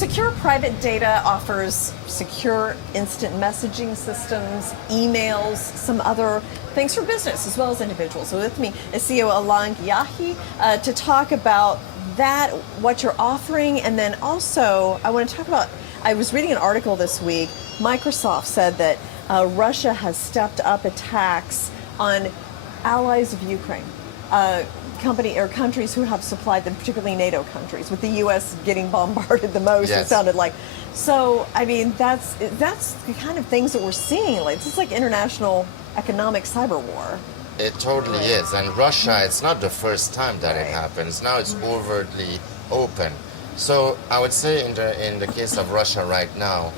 Secure Private Data offers secure instant messaging systems, emails, some other things for business as well as individuals. So with me is CEO Alain Ghiai to talk about that, what you're offering, and then also I want to talk about, I was reading an article this week, Microsoft said that Russia has stepped up attacks on allies of Ukraine. Countries who have supplied them, particularly NATO countries, with the U.S. getting bombarded the most. Yes. It sounded like. So, I mean, that's the kind of things that we're seeing. Like, this is like international economic cyber war. It totally is. And Russia, it's not the first time that it happens. Now it's overtly open. So I would say in the case of Russia right now,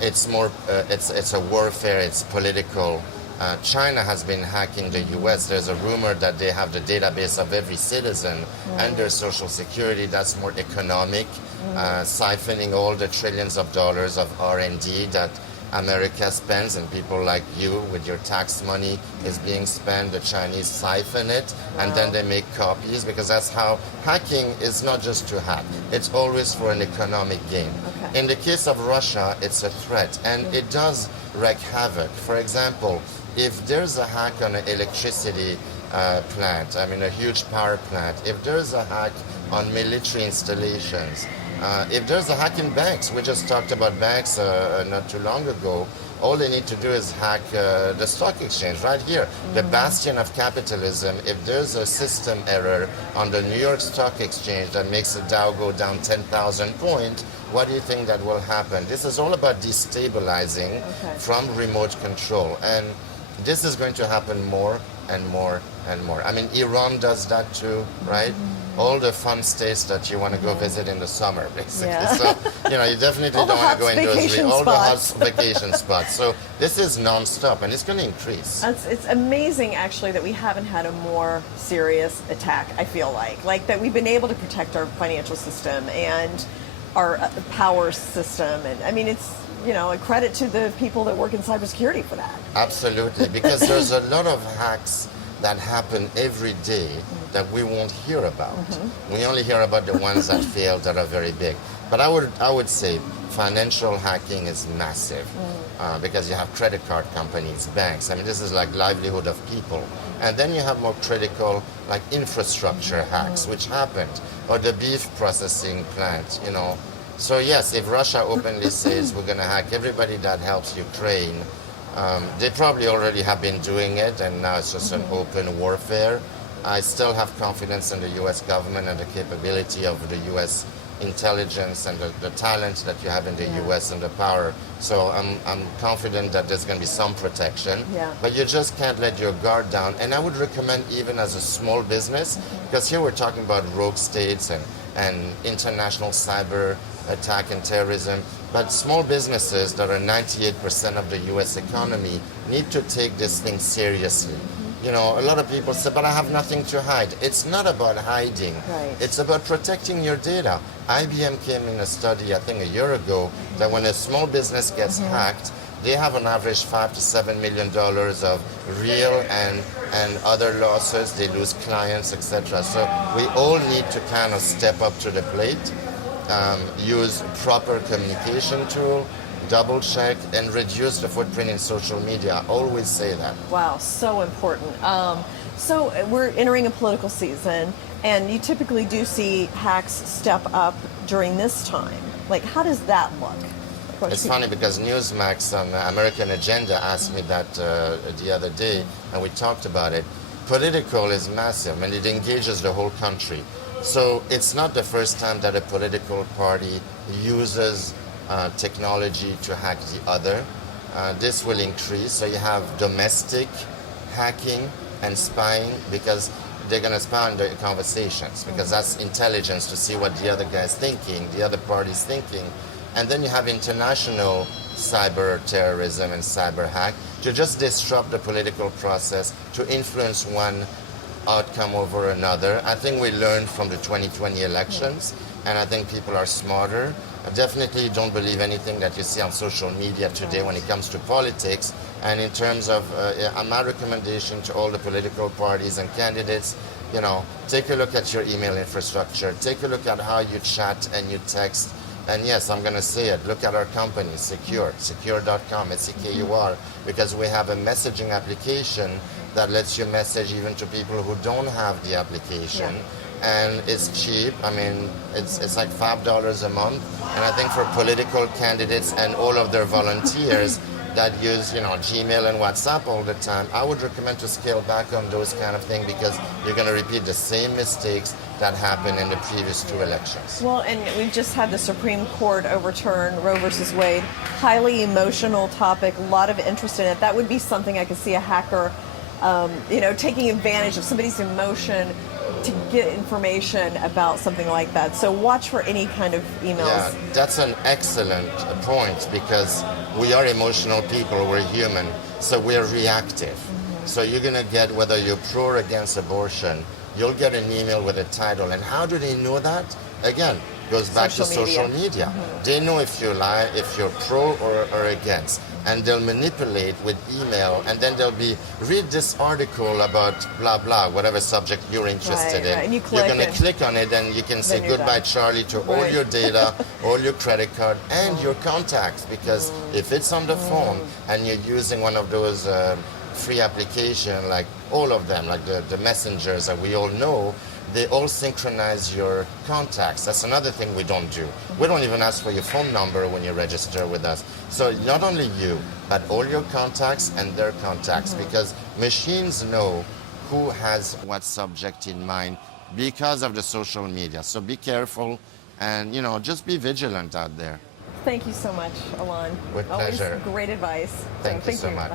it's more it's a warfare. It's political. China has been hacking the U.S. There's a rumor that they have the database of every citizen and their social security. That's more economic, siphoning all the trillions of dollars of R&D that America spends, and people like you with your tax money is being spent. The Chinese siphon it, and then they make copies, because that's how hacking is. Not just to hack, it's always for an economic gain. Okay. In the case of Russia, it's a threat, and it does wreak havoc. For example, if there's a hack on an electricity plant, I mean a huge power plant, if there's a hack on military installations, if there's a hack in banks, we just talked about banks not too long ago, all they need to do is hack the stock exchange right here, the bastion of capitalism. If there's a system error on the New York Stock Exchange that makes the Dow go down 10,000 points, what do you think that will happen? This is all about destabilizing from remote control. And this is going to happen more and more and more. I mean, Iran does that too, right? All the fun states that you want to go visit in the summer, basically. Yeah. So, you know, you definitely don't want to go in those all the hot vacation spots. So this is nonstop, and it's going to increase. It's amazing, actually, that we haven't had a more serious attack, I feel like that we've been able to protect our financial system and our power system. And I mean, it's, you know, a credit to the people that work in cybersecurity for that. Absolutely, because there's a lot of hacks that happen every day that we won't hear about. We only hear about the ones that fail, that are very big. But I would say financial hacking is massive because you have credit card companies, banks. I mean, this is like livelihood of people. And then you have more critical, like infrastructure hacks, which happened, or the beef processing plant, you know. So yes, if Russia openly says we're going to hack everybody that helps Ukraine, they probably already have been doing it, and now it's just an open warfare. I still have confidence in the U.S. government and the capability of the U.S. intelligence and the talent that you have in the U.S. and the power. So I'm confident that there's going to be some protection. But you just can't let your guard down. And I would recommend, even as a small business, because here we're talking about rogue states and international cyber attack and terrorism, but small businesses that are 98% of the U.S. economy need to take this thing seriously. You know, a lot of people say, but I have nothing to hide. It's not about hiding. It's about protecting your data. IBM came in a study, I think a year ago, that when a small business gets hacked, they have on average $5 to $7 million of real and other losses. They lose clients, etc. So we all need to kind of step up to the plate, use proper communication tool, double check, and reduce the footprint in social media. I always say that. Wow, so important. So we're entering a political season, and you typically do see hacks step up during this time. Like, how does that look? It's funny because Newsmax on American Agenda asked me that the other day, and we talked about it. Political is massive, and it engages the whole country. So it's not the first time that a political party uses technology to hack the other. This will increase. So you have domestic hacking and spying, because they're going to spy on the conversations, because that's intelligence to see what the other guy's thinking, the other party's thinking. And then you have international cyber terrorism and cyber hack to just disrupt the political process, to influence one outcome over another. I think we learned from the 2020 elections, and I think people are smarter. I definitely don't believe anything that you see on social media today when it comes to politics. And in terms of my recommendation to all the political parties and candidates, you know, take a look at your email infrastructure. Take a look at how you chat and you text. And yes, I'm going to say it. Look at our company, Sekur, sekur.com, S-E-K-U-R, because we have a messaging application that lets you message even to people who don't have the application. Yeah. And it's cheap. I mean, it's like $5 a month. And I think for political candidates and all of their volunteers that use, Gmail and WhatsApp all the time, I would recommend to scale back on those kind of things because you're going to repeat the same mistakes that happened in the previous 2 elections. Well, and we just had the Supreme Court overturn Roe versus Wade. Highly emotional topic, a lot of interest in it. That would be something I could see a hacker, taking advantage of somebody's emotion to get information about something like that. So watch for any kind of emails. Yeah, that's an excellent point because we are emotional people, we're human, so we're reactive. So you're going to get, whether you're pro or against abortion, you'll get an email with a title. And how do they know that? Again, goes back to social media. They know if you lie, if you're pro or against. And they'll manipulate with email, and then they'll be, read this article about blah, blah, whatever subject you're interested in. Right. And you're going to click on it, and you can say goodbye, Charlie, to all your data, all your credit card, and your contacts. Because if it's on the phone, and you're using one of those free applications, like all of them, like the messengers that we all know, they all synchronize your contacts. That's another thing we don't do. We don't even ask for your phone number when you register with us. So not only you, but all your contacts and their contacts, because machines know who has what subject in mind because of the social media. So be careful and, just be vigilant out there. Thank you so much, Alain. With pleasure. Always great advice. Thank you so much.